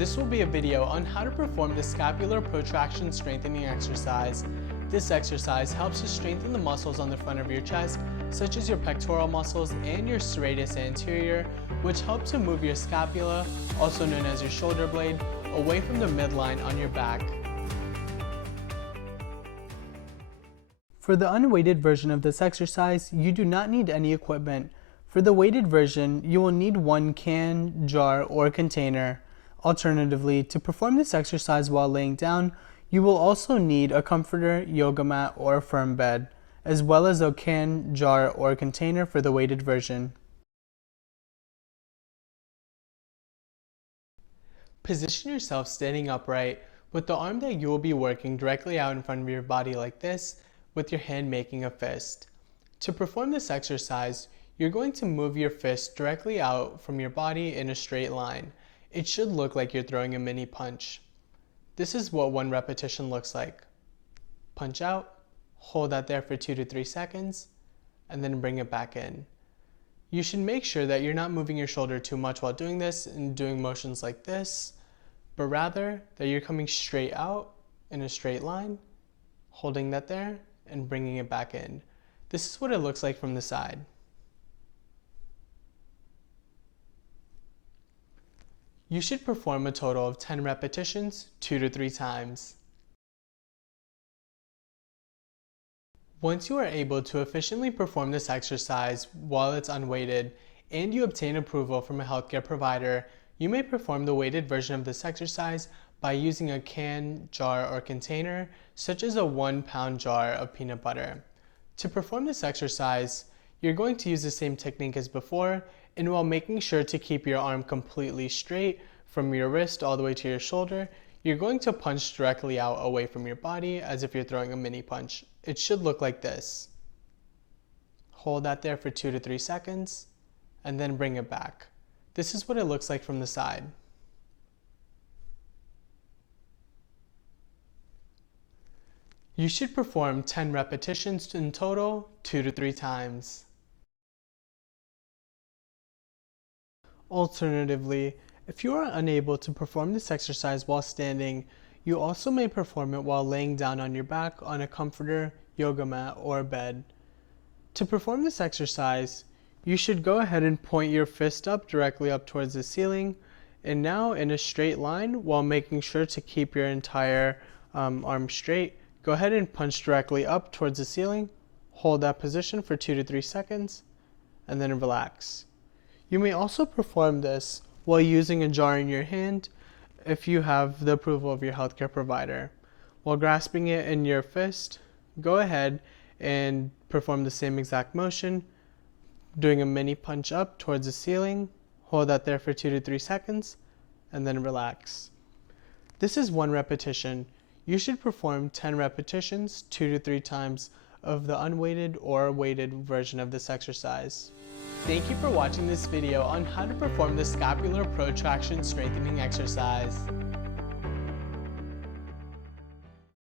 This will be a video on how to perform the scapular protraction strengthening exercise. This exercise helps to strengthen the muscles on the front of your chest, such as your pectoral muscles and your serratus anterior, which help to move your scapula, also known as your shoulder blade, away from the midline on your back. For the unweighted version of this exercise, you do not need any equipment. For the weighted version, you will need one can, jar, or container. Alternatively, to perform this exercise while laying down, you will also need a comforter, yoga mat, or a firm bed, as well as a can, jar, or container for the weighted version. Position yourself standing upright with the arm that you will be working directly out in front of your body like this, with your hand making a fist. To perform this exercise, you're going to move your fist directly out from your body in a straight line. It should look like you're throwing a mini punch. This is what one repetition looks like. Punch out, hold that there for 2 to 3 seconds, and then bring it back in. You should make sure that you're not moving your shoulder too much while doing this and doing motions like this, but rather that you're coming straight out in a straight line, holding that there, and bringing it back in. This is what it looks like from the side. You should perform a total of 10 repetitions, 2 to 3 times. Once you are able to efficiently perform this exercise while it's unweighted, and you obtain approval from a healthcare provider, you may perform the weighted version of this exercise by using a can, jar, or container, such as a 1-pound jar of peanut butter. To perform this exercise, you're going to use the same technique as before, and while making sure to keep your arm completely straight from your wrist all the way to your shoulder, you're going to punch directly out away from your body as if you're throwing a mini punch. It should look like this. Hold that there for 2 to 3 seconds, and then bring it back. This is what it looks like from the side. You should perform 10 repetitions in total, 2 to 3 times. Alternatively, if you are unable to perform this exercise while standing, you also may perform it while laying down on your back on a comforter, yoga mat, or bed. To perform this exercise, you should go ahead and point your fist up directly up towards the ceiling, and now in a straight line while making sure to keep your entire arm straight. Go ahead and punch directly up towards the ceiling, hold that position for 2 to 3 seconds, and then relax. You may also perform this while using a jar in your hand if you have the approval of your healthcare provider. While grasping it in your fist, go ahead and perform the same exact motion, doing a mini punch up towards the ceiling, hold that there for 2 to 3 seconds, and then relax. This is 1 repetition. You should perform 10 repetitions 2 to 3 times of the unweighted or weighted version of this exercise. Thank you for watching this video on how to perform the scapular protraction strengthening exercise.